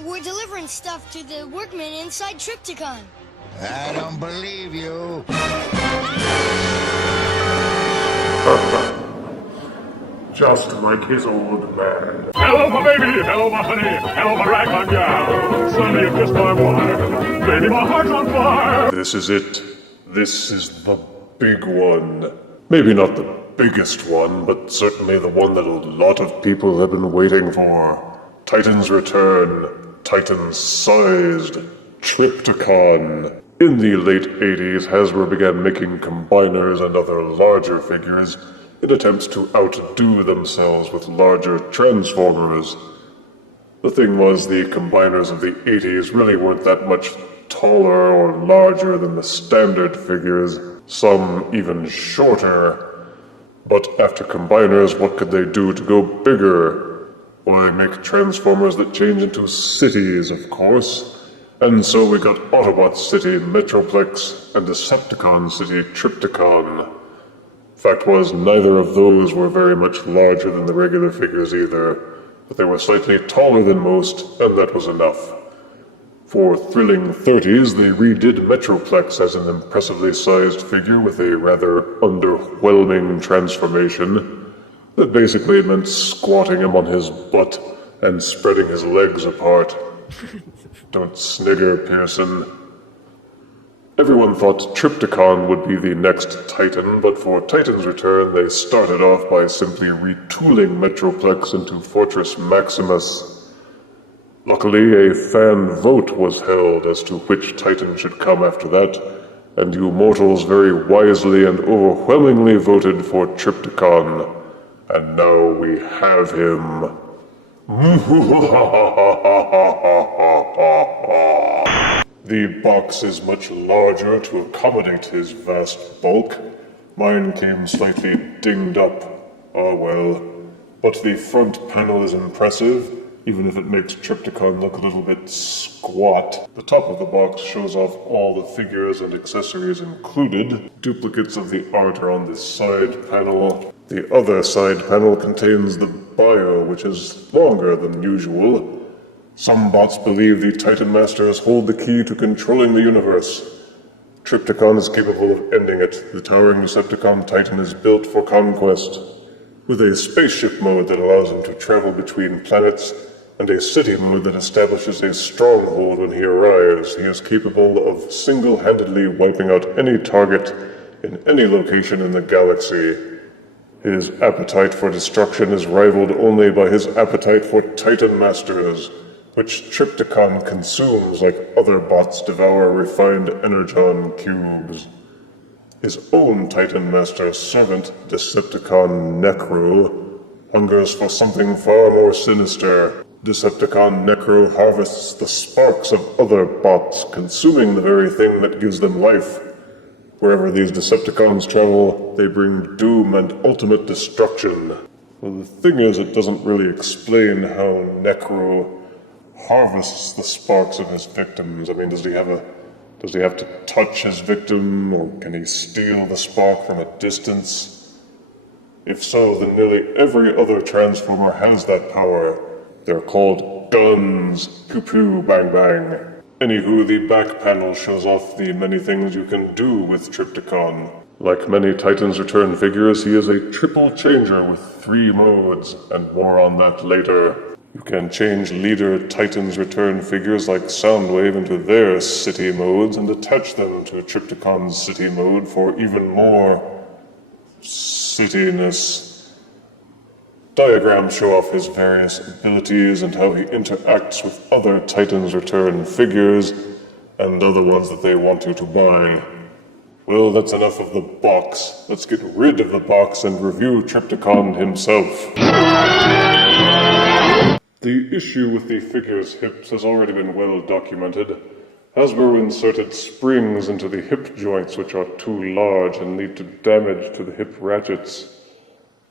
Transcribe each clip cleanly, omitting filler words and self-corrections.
We're delivering stuff to the workmen inside Trypticon. I don't believe you. Just like his old man. Hello, my baby! Hello, my honey! Hello, my ragtime gal! Suddenly you kissed my wife! Baby, my heart's on fire! This is it. This is the big one. Maybe not the biggest one, but certainly the one that a lot of people have been waiting for. Titan's return. Titan-sized Trypticon. In the late 80s, Hasbro began making combiners and other larger figures in attempts to outdo themselves with larger Transformers. The thing was, the combiners of the 80s really weren't that much taller or larger than the standard figures, some even shorter. But after combiners, what could they do to go bigger? Why, make Transformers that change into cities, of course. And so we got Autobot City Metroplex and Decepticon City Trypticon. Fact was, neither of those were very much larger than the regular figures either, but they were slightly taller than most, and that was enough. For thrilling 30s, they redid Metroplex as an impressively sized figure with a rather underwhelming transformation that basically meant squatting him on his butt and spreading his legs apart. Don't snigger, Pearson. Everyone thought Trypticon would be the next Titan, but for Titan's return, they started off by simply retooling Metroplex into Fortress Maximus. Luckily, a fan vote was held as to which Titan should come after that, and you mortals very wisely and overwhelmingly voted for Trypticon. And now we have him. The box is much larger to accommodate his vast bulk. Mine came slightly dinged up. Oh well. But the front panel is impressive, even if it makes Trypticon look a little bit squat. The top of the box shows off all the figures and accessories included. Duplicates of the art are on this side panel. The other side panel contains the bio, which is longer than usual. Some bots believe the Titan Masters hold the key to controlling the universe. Trypticon is capable of ending it. The towering Decepticon Titan is built for conquest. With a spaceship mode that allows him to travel between planets, and a city mode that establishes a stronghold when he arrives, he is capable of single-handedly wiping out any target in any location in the galaxy. His appetite for destruction is rivaled only by his appetite for Titan Masters, which Trypticon consumes like other bots devour refined energon cubes. His own Titan Master servant, Decepticon Necro, hungers for something far more sinister. Decepticon Necro harvests the sparks of other bots, consuming the very thing that gives them life. Wherever these Decepticons travel, they bring doom and ultimate destruction. Well, the thing is, it doesn't really explain how Necro harvests the sparks of his victims. I mean, does he have to touch his victim, or can he steal the spark from a distance? If so, then nearly every other Transformer has that power. They're called guns. Pew-pew, bang-bang. Anywho, the back panel shows off the many things you can do with Trypticon. Like many Titan's Return figures, he is a triple changer with 3 modes, and more on that later. You can change leader Titan's Return figures like Soundwave into their city modes and attach them to Trypticon's city mode for even more cityness. Diagrams show off his various abilities and how he interacts with other Titan's Return figures and other ones that they want you to buy. Well, that's enough of the box. Let's get rid of the box and review Trypticon himself. The issue with the figure's hips has already been well documented. Hasbro inserted springs into the hip joints which are too large and lead to damage to the hip ratchets.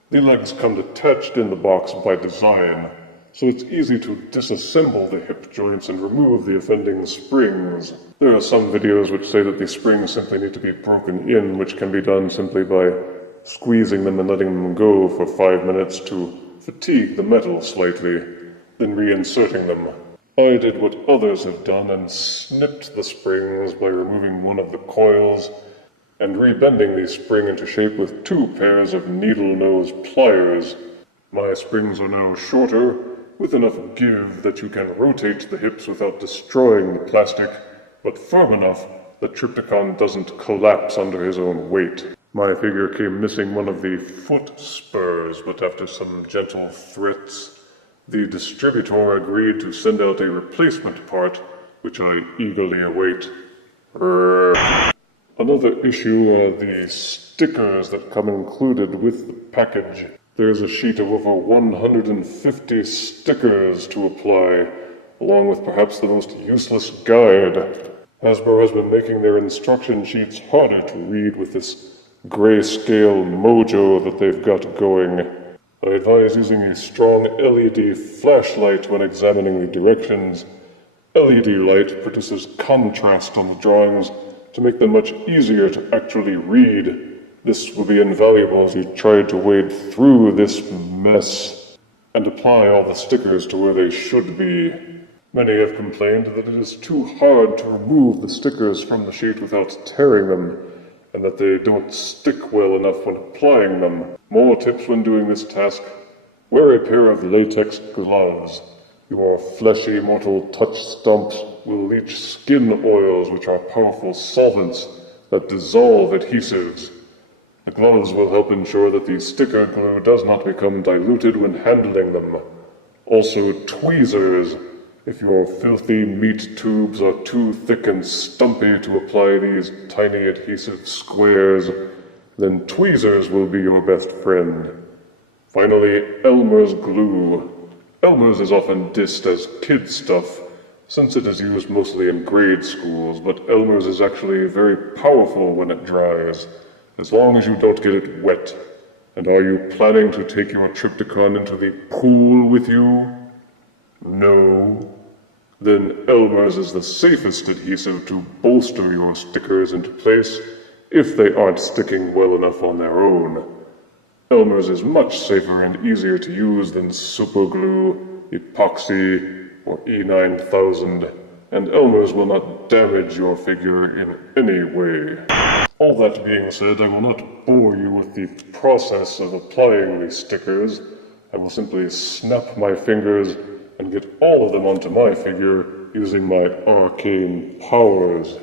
The legs come detached in the box by design, so it's easy to disassemble the hip joints and remove the offending springs. There are some videos which say that the springs simply need to be broken in, which can be done simply by squeezing them and letting them go for 5 minutes to fatigue the metal slightly, then reinserting them. I did what others have done and snipped the springs by removing one of the coils and rebending the spring into shape with 2 pairs of needle-nose pliers. My springs are now shorter, with enough give that you can rotate the hips without destroying the plastic, but firm enough that Trypticon doesn't collapse under his own weight. My figure came missing one of the foot spurs, but after some gentle threats, the distributor agreed to send out a replacement part, which I eagerly await. Another issue are the stickers that come included with the package. There's a sheet of over 150 stickers to apply, along with perhaps the most useless guide. Hasbro has been making their instruction sheets harder to read with this grayscale mojo that they've got going. I advise using a strong LED flashlight when examining the directions. LED light produces contrast on the drawings to make them much easier to actually read. This will be invaluable as you try to wade through this mess and apply all the stickers to where they should be. Many have complained that it is too hard to remove the stickers from the sheet without tearing them, and that they don't stick well enough when applying them. More tips when doing this task. Wear a pair of latex gloves. Your fleshy mortal touch stumps will leach skin oils, which are powerful solvents that dissolve adhesives. The gloves will help ensure that the sticker glue does not become diluted when handling them. Also, tweezers. If your filthy meat tubes are too thick and stumpy to apply these tiny adhesive squares, then tweezers will be your best friend. Finally, Elmer's glue. Elmer's is often dissed as kid stuff, since it is used mostly in grade schools, but Elmer's is actually very powerful when it dries, as long as you don't get it wet. And are you planning to take your Trypticon into the pool with you? No? Then Elmer's is the safest adhesive to bolster your stickers into place if they aren't sticking well enough on their own. Elmer's is much safer and easier to use than superglue, epoxy, or E9000, and Elmer's will not damage your figure in any way. All that being said, I will not bore you with the process of applying these stickers. I will simply snap my fingers and get all of them onto my figure using my arcane powers.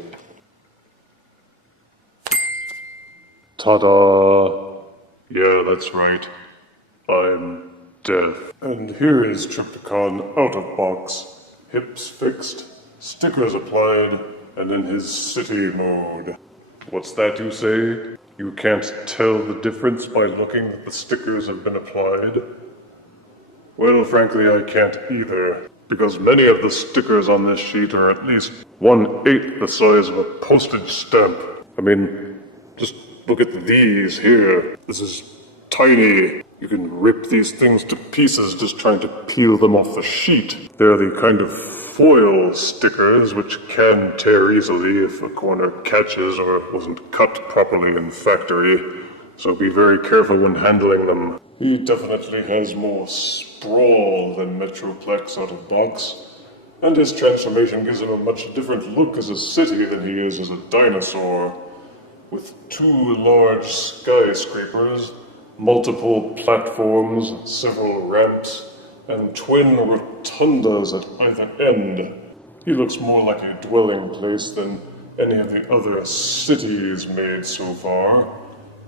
Ta-da! Yeah, that's right. I'm death. And here is Trypticon out of box, hips fixed, stickers applied, and in his city mode. What's that you say? You can't tell the difference by looking that the stickers have been applied? Well, frankly, I can't either, because many of the stickers on this sheet are at least 1/8 the size of a postage stamp. I mean, just look at these here. This is tiny. You can rip these things to pieces just trying to peel them off the sheet. They're the kind of foil stickers which can tear easily if a corner catches or wasn't cut properly in factory, so be very careful when handling them. He definitely has more sprawl than Metroplex out of box, and his transformation gives him a much different look as a city than he is as a dinosaur. With 2 large skyscrapers, multiple platforms, several ramps, and twin rotundas at either end. He looks more like a dwelling place than any of the other cities made so far.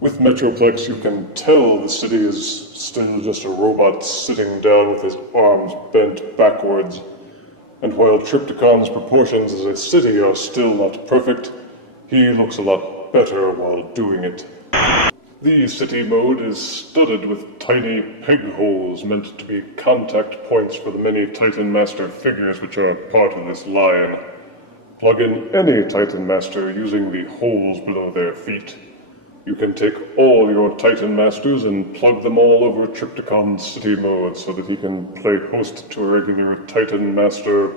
With Metroplex, you can tell the city is still just a robot sitting down with his arms bent backwards. And while Trypticon's proportions as a city are still not perfect, he looks a lot better while doing it. The city mode is studded with tiny peg holes meant to be contact points for the many Titan Master figures which are part of this line. Plug in any Titan Master using the holes below their feet. You can take all your Titan Masters and plug them all over Trypticon's city mode so that he can play host to a regular Titan Master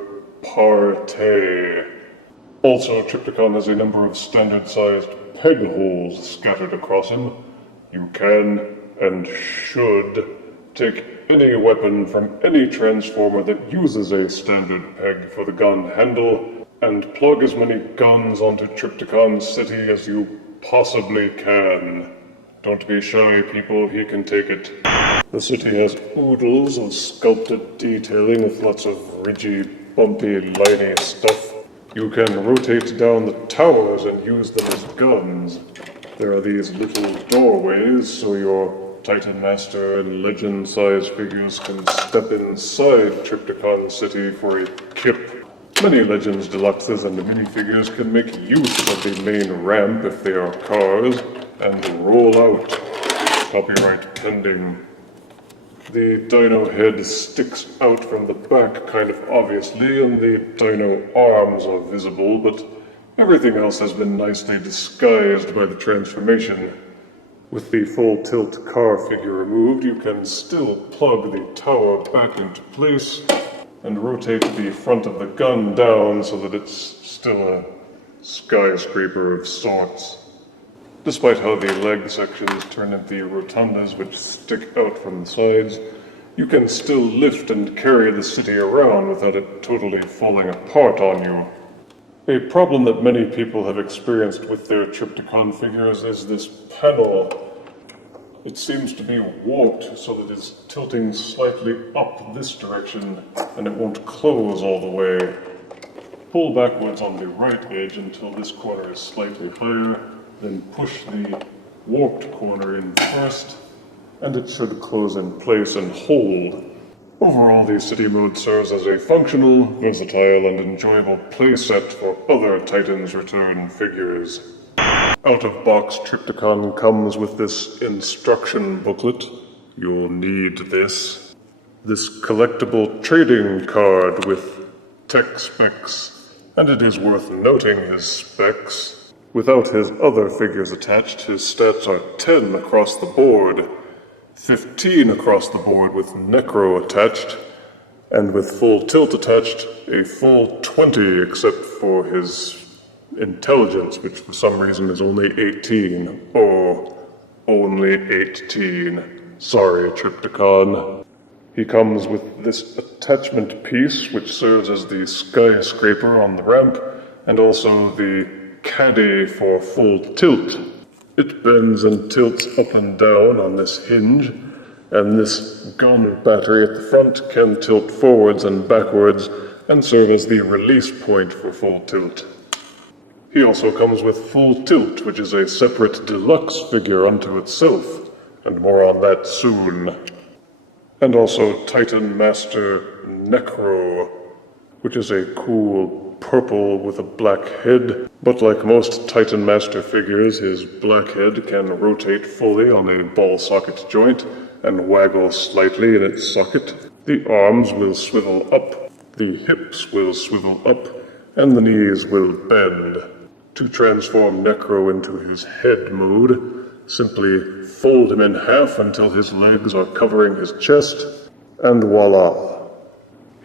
party. Also, Trypticon has a number of standard-sized peg holes scattered across him. You can, and should, take any weapon from any transformer that uses a standard peg for the gun handle, and plug as many guns onto Trypticon City as you possibly can. Don't be shy, people, he can take it. The city has oodles of sculpted detailing with lots of ridgy, bumpy, liney stuff. You can rotate down the towers and use them as guns. There are these little doorways so your Titan Master and Legend-sized figures can step inside Trypticon City for a kip. Many Legends Deluxes and minifigures can make use of the main ramp if they are cars, and roll out. Copyright pending. The dino head sticks out from the back kind of obviously, and the dino arms are visible, but everything else has been nicely disguised by the transformation. With the full tilt car figure removed, you can still plug the tower back into place and rotate the front of the gun down so that it's still a skyscraper of sorts. Despite how the leg sections turn into rotundas which stick out from the sides, you can still lift and carry the city around without it totally falling apart on you. A problem that many people have experienced with their Trypticon figures is this panel. It seems to be warped so that it's tilting slightly up this direction and it won't close all the way. Pull backwards on the right edge until this corner is slightly higher, then push the warped corner in first, and it should close in place and hold. Overall, the City Mode serves as a functional, versatile, and enjoyable playset for other Titans Return figures. Out-of-box Trypticon comes with this instruction booklet. You'll need this. This collectible trading card with tech specs, and it is worth noting his specs. Without his other figures attached, his stats are 10 across the board, 15 across the board with Necro attached, and with full tilt attached, a full 20 except for his intelligence, which for some reason is only 18. Oh, only 18. Sorry, Trypticon. He comes with this attachment piece, which serves as the skyscraper on the ramp, and also the caddy for full tilt. It bends and tilts up and down on this hinge, and this gun battery at the front can tilt forwards and backwards and serve as the release point for full tilt. He also comes with full tilt, which is a separate deluxe figure unto itself, and more on that soon. And also Titan Master Necro, which is a cool purple with a black head, but like most Titan Master figures, his black head can rotate fully on a ball socket joint and waggle slightly in its socket. The arms will swivel up, the hips will swivel up, and the knees will bend. To transform Necro into his head mode, simply fold him in half until his legs are covering his chest, and voila,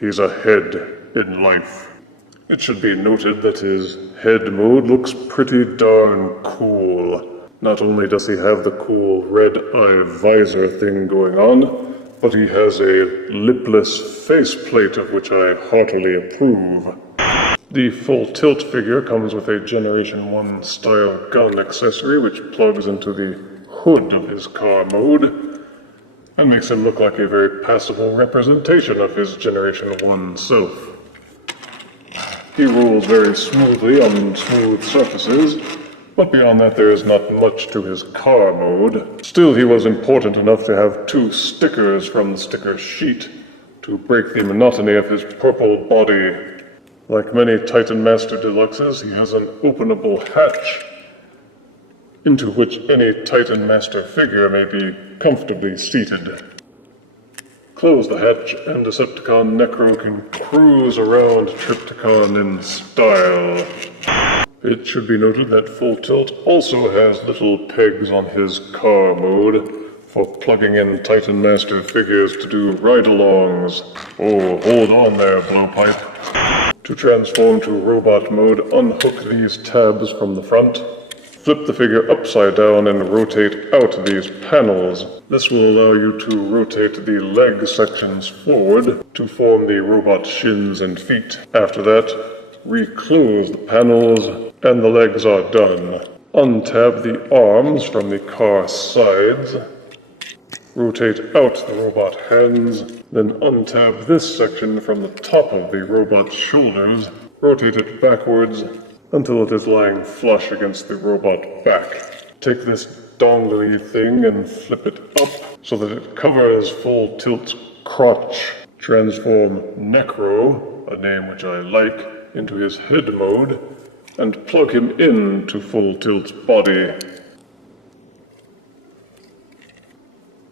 he's a head in life. It should be noted that his head mode looks pretty darn cool. Not only does he have the cool red eye visor thing going on, but he has a lipless faceplate of which I heartily approve. The full tilt figure comes with a Generation 1 style gun accessory which plugs into the hood of his car mode and makes him look like a very passable representation of his Generation 1 self. He rolls very smoothly on smooth surfaces, but beyond that there is not much to his car mode. Still, he was important enough to have 2 stickers from the sticker sheet to break the monotony of his purple body. Like many Titan Master Deluxes, he has an openable hatch into which any Titan Master figure may be comfortably seated. Close the hatch, and Decepticon Necro can cruise around Trypticon in style. It should be noted that Full Tilt also has little pegs on his car mode for plugging in Titan Master figures to do ride-alongs. Oh, hold on there, blowpipe. To transform to robot mode, unhook these tabs from the front, Flip the figure upside down and rotate out these panels. This will allow you to rotate the leg sections forward to form the robot shins and feet. After that, reclose the panels and the legs are done. Untab the arms from the car sides. Rotate out the robot hands, then untab this section from the top of the robot's shoulders. Rotate it backwards until it is lying flush against the robot back. Take this dongly thing and flip it up so that it covers Full Tilt's crotch. Transform Necro, a name which I like, into his head mode, and plug him into Full Tilt's body.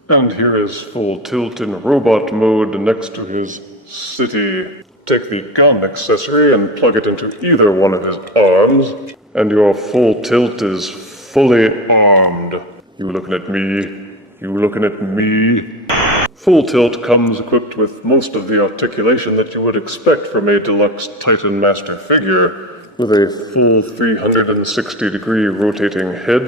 And here is Full Tilt in robot mode next to his city. Take the gun accessory and plug it into either one of his arms, and your Full Tilt is fully armed. You looking at me? You looking at me? Full Tilt comes equipped with most of the articulation that you would expect from a deluxe Titan Master figure, with a full 360-degree rotating head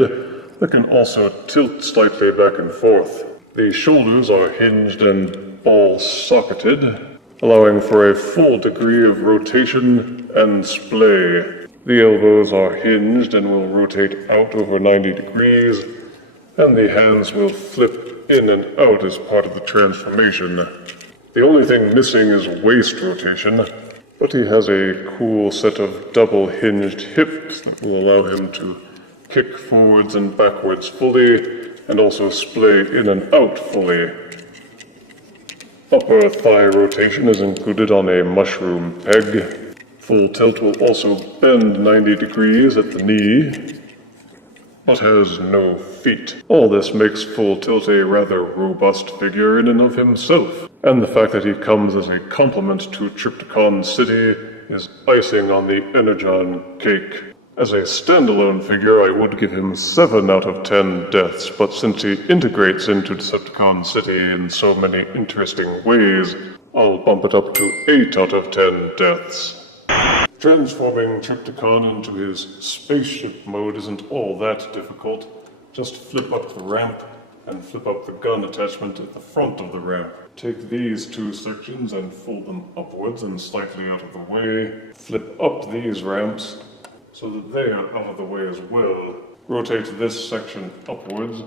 that can also tilt slightly back and forth. The shoulders are hinged and ball-socketed, allowing for a full degree of rotation and splay. The elbows are hinged and will rotate out over 90 degrees, and the hands will flip in and out as part of the transformation. The only thing missing is waist rotation, but he has a cool set of double-hinged hips that will allow him to kick forwards and backwards fully, and also splay in and out fully. Upper thigh rotation is included on a mushroom peg. Full Tilt will also bend 90 degrees at the knee, but has no feet. All this makes Full Tilt a rather robust figure in and of himself, and the fact that he comes as a complement to Trypticon City is icing on the Energon cake. As a standalone figure, I would give him 7 out of 10 deaths, but since he integrates into Decepticon City in so many interesting ways, I'll bump it up to 8 out of 10 deaths. Transforming Trypticon into his spaceship mode isn't all that difficult. Just flip up the ramp and flip up the gun attachment at the front of the ramp. Take these 2 sections and fold them upwards and slightly out of the way. Flip up these ramps so that they are out of the way as well. Rotate this section upwards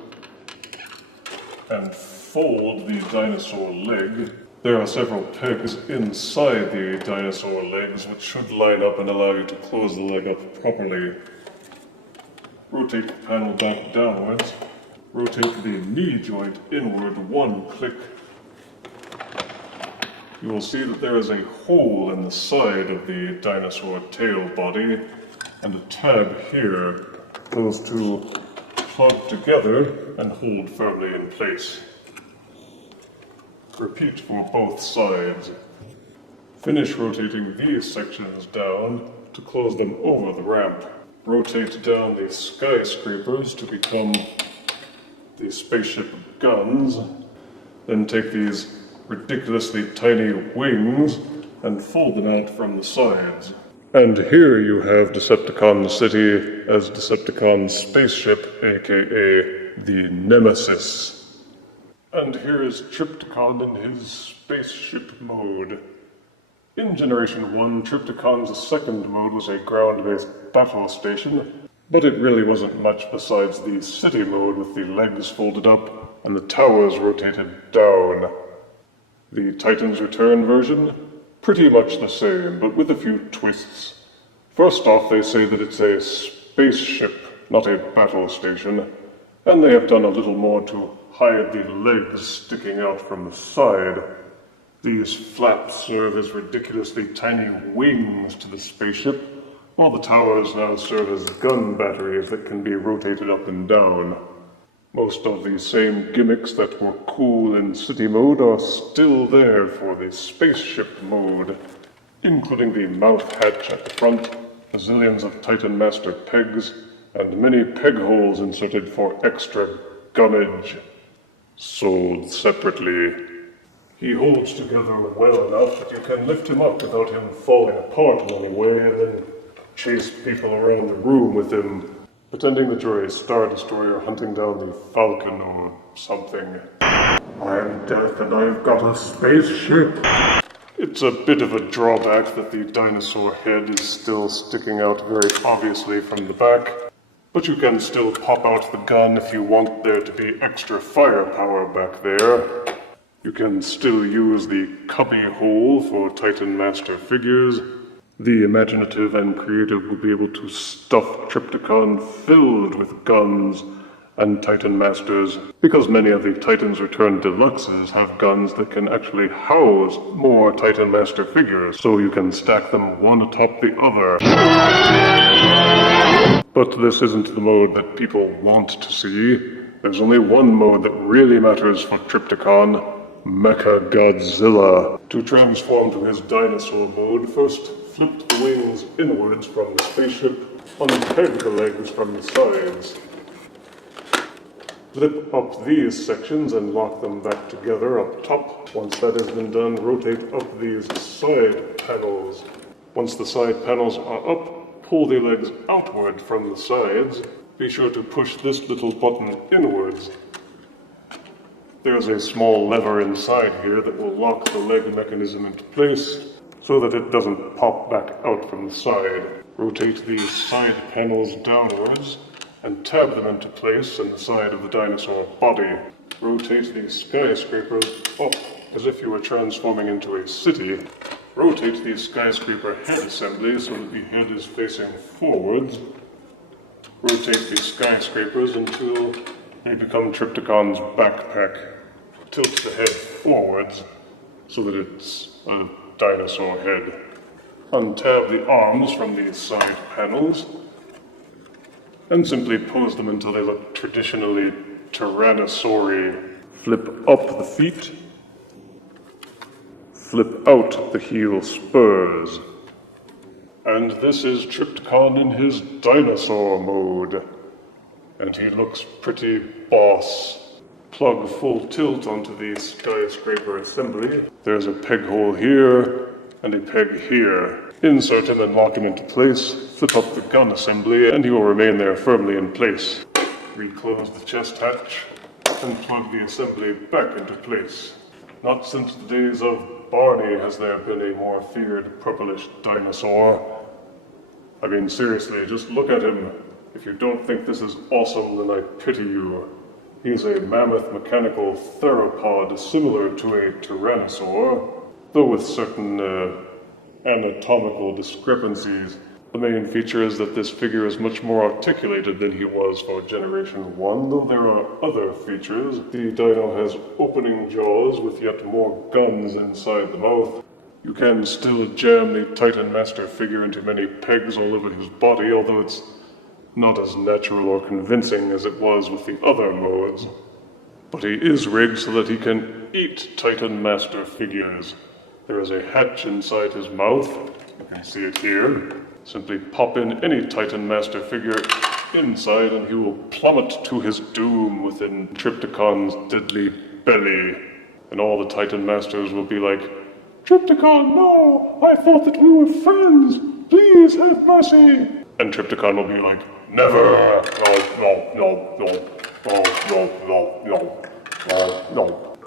and fold the dinosaur leg. There are several pegs inside the dinosaur legs which should line up and allow you to close the leg up properly. Rotate the panel back downwards. Rotate the knee joint inward 1 click. You will see that there is a hole in the side of the dinosaur tail body, and a tab here. Those 2 plug together and hold firmly in place. Repeat for both sides. Finish rotating these sections down to close them over the ramp. Rotate down the skyscrapers to become the spaceship guns. Then take these ridiculously tiny wings and fold them out from the sides. And here you have Decepticon City as Decepticon Spaceship, aka the Nemesis. And here is Trypticon in his spaceship mode. In Generation 1, Trypticon's second mode was a ground-based battle station, but it really wasn't much besides the city mode with the legs folded up and the towers rotated down. The Titan's Return version? Pretty much the same, but with a few twists. First off, they say that it's a spaceship, not a battle station, and they have done a little more to hide the legs sticking out from the side. These flaps serve as ridiculously tiny wings to the spaceship, while the towers now serve as gun batteries that can be rotated up and down. Most of the same gimmicks that were cool in city mode are still there for the spaceship mode, including the mouth hatch at the front, zillions of Titan Master pegs, and many peg holes inserted for extra gunnage, sold separately. He holds together well enough that you can lift him up without him falling apart in any way, and then chase people around the room with him. pretending that you're a Star Destroyer hunting down the Falcon or something. I'm Death and I've got a spaceship. It's a bit of a drawback that the dinosaur head is still sticking out very obviously from the back, but you can still pop out the gun if you want there to be extra firepower back there. You can still use the cubby hole for Titan Master figures. The imaginative and creative will be able to stuff Trypticon filled with guns and Titan Masters, because many of the Titans Return Deluxes have guns that can actually house more Titan Master figures, so you can stack them one atop the other. But this isn't the mode that people want to see. There's only one mode that really matters for Trypticon, Mecha Godzilla. To transform to his dinosaur mode, first flip the wings inwards from the spaceship, unpeg the legs from the sides. Flip up these sections and lock them back together up top. Once that has been done, rotate up these side panels. Once the side panels are up, pull the legs outward from the sides. Be sure to push this little button inwards. There's a small lever inside here that will lock the leg mechanism into place so that it doesn't pop back out from the side. Rotate these side panels downwards and tab them into place in the side of the dinosaur body. Rotate these skyscrapers up as if you were transforming into a city. Rotate the skyscraper head assembly so that the head is facing forwards. Rotate the skyscrapers until they become Trypticon's backpack. Tilt the head forwards so that it's a dinosaur head. Untab the arms from these side panels and simply pose them until they look traditionally tyrannosaur-y. Flip up the feet. Flip out the heel spurs. And this is Trypticon in his dinosaur mode. And he looks pretty boss. Plug full tilt onto the skyscraper assembly. There's a peg hole here and a peg here. Insert him and lock him into place. Flip up the gun assembly and he will remain there firmly in place. Reclose the chest hatch and plug the assembly back into place. Not since the days of Barney has there been a more feared purplish dinosaur. I mean, seriously, just look at him. If you don't think this is awesome, then I pity you. He's a mammoth mechanical theropod similar to a tyrannosaur, though with certain anatomical discrepancies. The main feature is that this figure is much more articulated than he was for Generation 1, though there are other features. The dino has opening jaws with yet more guns inside the mouth. You can still jam the Titan Master figure into many pegs all over his body, although it's not as natural or convincing as it was with the other modes. But he is rigged so that he can eat Titan Master figures. There is a hatch inside his mouth. You can see it here. Simply pop in any Titan Master figure inside and he will plummet to his doom within Trypticon's deadly belly. And all the Titan Masters will be like, "Trypticon, no! I thought that we were friends! Please have mercy!" And Trypticon will be like, "Never! No.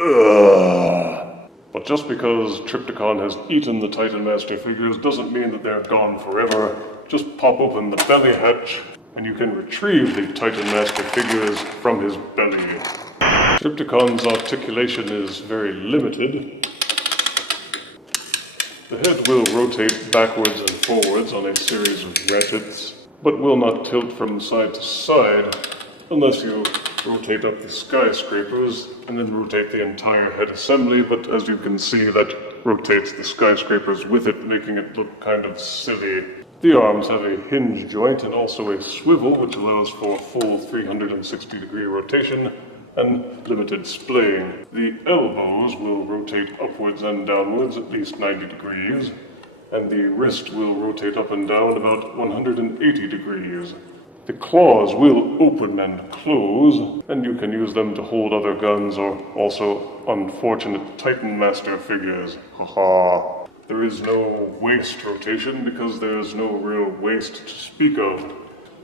But just because Trypticon has eaten the Titan Master figures doesn't mean that they're gone forever. Just pop open the belly hatch and you can retrieve the Titan Master figures from his belly. Trypticon's articulation is very limited. The head will rotate backwards and forwards on a series of ratchets, but will not tilt from side to side unless you rotate up the skyscrapers and then rotate the entire head assembly, but as you can see, that rotates the skyscrapers with it, making it look kind of silly. The arms have a hinge joint and also a swivel, which allows for full 360-degree rotation and limited splaying. The elbows will rotate upwards and downwards at least 90 degrees, and the wrist will rotate up and down about 180 degrees. The claws will open and close, and you can use them to hold other guns or also unfortunate Titan Master figures. Haha. There is no waist rotation because there's no real waist to speak of.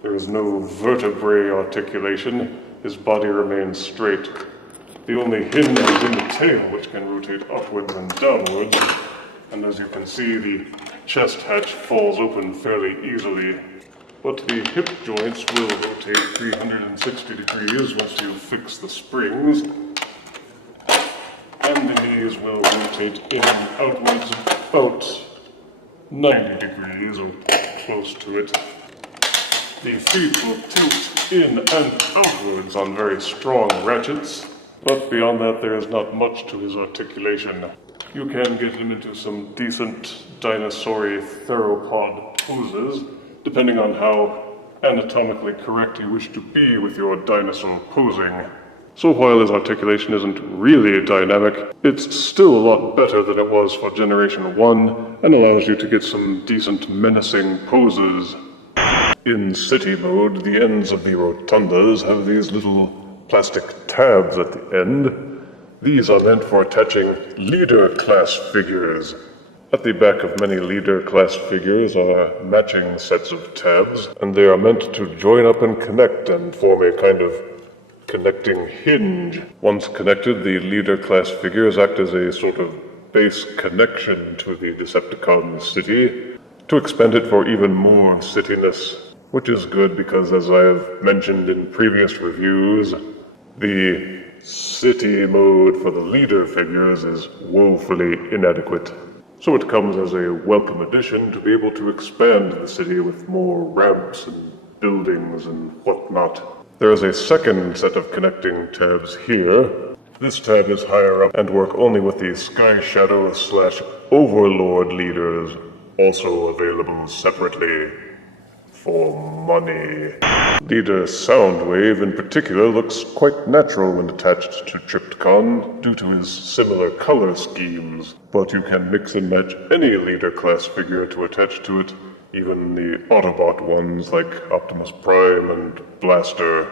There is no vertebrae articulation. His body remains straight. The only hinge is in the tail, which can rotate upwards and downwards. And as you can see, the chest hatch falls open fairly easily. But the hip joints will rotate 360 degrees once you fix the springs. And the knees will rotate in and outwards about 90 degrees or close to it. The feet will tilt in and outwards on very strong ratchets. But beyond that, there is not much to his articulation. You can get him into some decent dinosaur-y theropod poses, depending on how anatomically correct you wish to be with your dinosaur posing. So while his articulation isn't really dynamic, it's still a lot better than it was for Generation 1, and allows you to get some decent menacing poses. In City Mode, the ends of the rotundas have these little plastic tabs at the end. These are meant for attaching leader-class figures. At the back of many leader-class figures are matching sets of tabs, and they are meant to join up and connect and form a kind of connecting hinge. Once connected, the leader-class figures act as a sort of base connection to the Decepticon city, to expand it for even more cityness, which is good because, as I have mentioned in previous reviews, the city mode for the leader figures is woefully inadequate. So it comes as a welcome addition to be able to expand the city with more ramps and buildings and whatnot. There is a second set of connecting tabs here. This tab is higher up and work only with the Sky Shadow / Overlord leaders, also available separately for money. Leader Soundwave in particular looks quite natural when attached to Trypticon due to his similar color schemes, but you can mix and match any leader class figure to attach to it, even the Autobot ones like Optimus Prime and Blaster.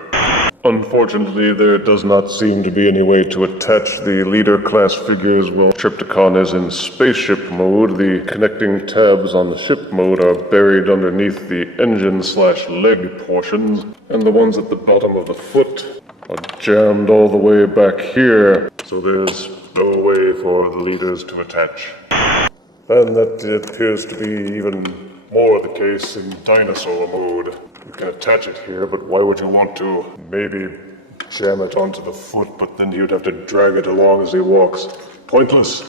Unfortunately, there does not seem to be any way to attach the leader class figures while Trypticon is in Spaceship Mode. The connecting tabs on the ship mode are buried underneath the engine/leg portions, and the ones at the bottom of the foot are jammed all the way back here, so there's no way for the leaders to attach. And that appears to be even more the case in Dinosaur Mode. You can attach it here, but why would you want to maybe jam it onto the foot, but then you'd have to drag it along as he walks? Pointless.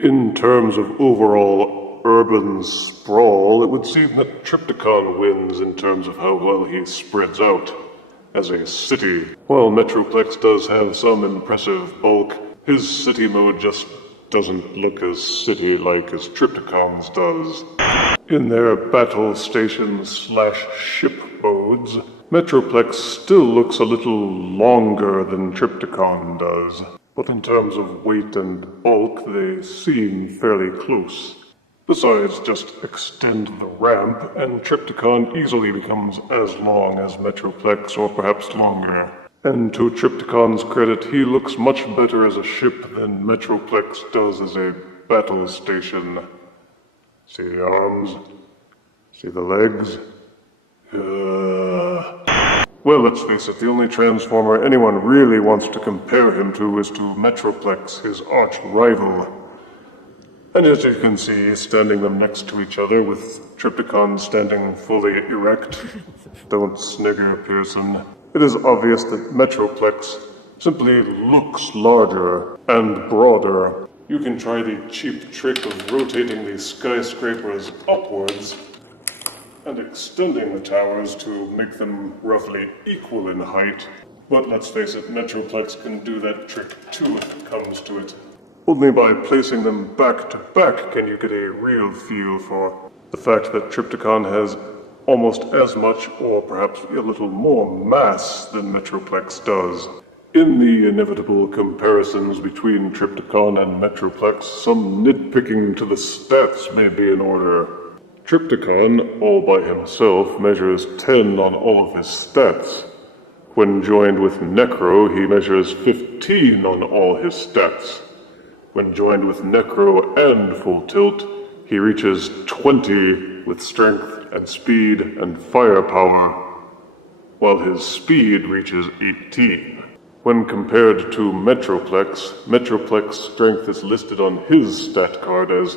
In terms of overall urban sprawl, it would seem that Trypticon wins in terms of how well he spreads out as a city. While Metroplex does have some impressive bulk, his city mode just doesn't look as city-like as Trypticon's does. In their battle station/ship modes, Metroplex still looks a little longer than Trypticon does, but in terms of weight and bulk, they seem fairly close. Besides, just extend the ramp, and Trypticon easily becomes as long as Metroplex, or perhaps longer. And to Trypticon's credit, he looks much better as a ship than Metroplex does as a battle station. See the arms? See the legs? Well, let's face it, the only Transformer anyone really wants to compare him to is to Metroplex, his arch-rival. And as you can see, standing them next to each other, with Trypticon standing fully erect. Don't snigger, Pearson. It is obvious that Metroplex simply looks larger and broader. You can try the cheap trick of rotating the skyscrapers upwards and extending the towers to make them roughly equal in height. But let's face it, Metroplex can do that trick too if it comes to it. Only by placing them back to back can you get a real feel for the fact that Trypticon has almost as much, or perhaps a little more, mass than Metroplex does. In the inevitable comparisons between Trypticon and Metroplex, some nitpicking to the stats may be in order. Trypticon, all by himself, measures 10 on all of his stats. When joined with Necro, he measures 15 on all his stats. When joined with Necro and Full Tilt, He reaches 20 with strength and speed and firepower, while his speed reaches 18. When compared to Metroplex strength is listed on his stat card as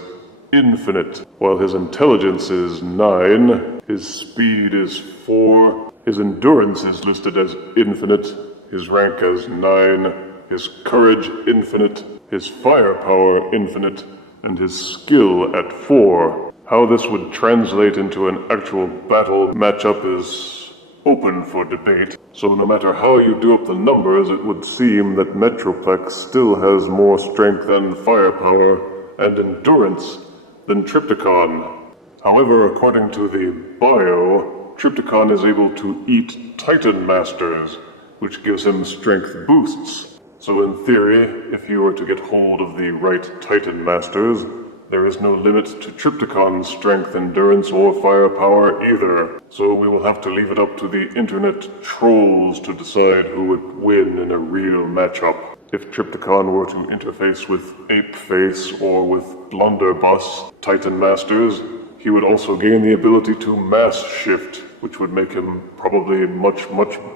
infinite, while his intelligence is 9, his speed is 4, his endurance is listed as infinite, his rank as 9, his courage infinite, his firepower infinite, and his skill at 4. How this would translate into an actual battle matchup is open for debate, so no matter how you do up the numbers, it would seem that Metroplex still has more strength and firepower and endurance than Trypticon. However, according to the bio, Trypticon is able to eat Titan Masters, which gives him strength boosts. So in theory, if you were to get hold of the right Titan Masters, there is no limit to Trypticon's strength, endurance, or firepower either. So we will have to leave it up to the internet trolls to decide who would win in a real matchup. If Trypticon were to interface with Apeface or with Blunderbuss Titan Masters, he would also gain the ability to mass shift, which would make him probably much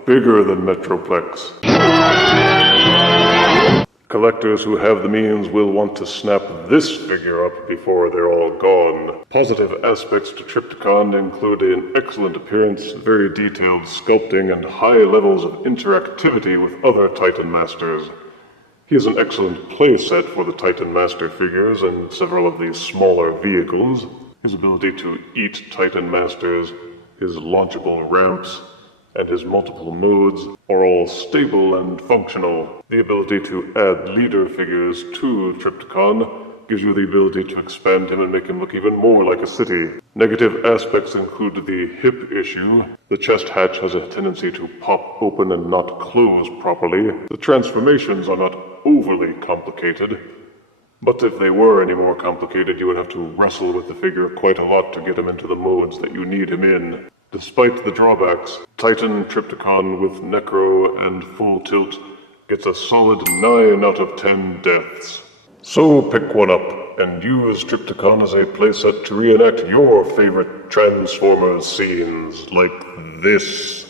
bigger than Metroplex. Collectors who have the means will want to snap this figure up before they're all gone. Positive aspects to Trypticon include an excellent appearance, very detailed sculpting, and high levels of interactivity with other Titan Masters. He is an excellent playset for the Titan Master figures and several of these smaller vehicles. His ability to eat Titan Masters, his launchable ramps, and his multiple modes are all stable and functional. The ability to add leader figures to Trypticon gives you the ability to expand him and make him look even more like a city. Negative aspects include the hip issue. The chest hatch has a tendency to pop open and not close properly. The transformations are not overly complicated, but if they were any more complicated, you would have to wrestle with the figure quite a lot to get him into the modes that you need him in. Despite the drawbacks, Titan Trypticon with Necro and Full Tilt gets a solid 9 out of 10 deaths. So pick one up and use Trypticon as a playset to reenact your favorite Transformers scenes, like this.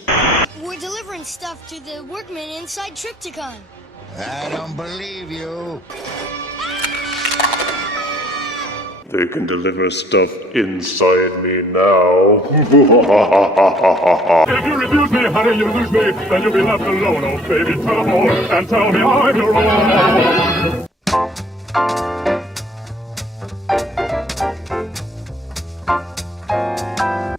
We're delivering stuff to the workmen inside Trypticon. I don't believe you. They can deliver stuff inside me now. If you refuse me, honey, you lose me, then you'll be left alone, oh baby, tell them all, and tell me I'm your own.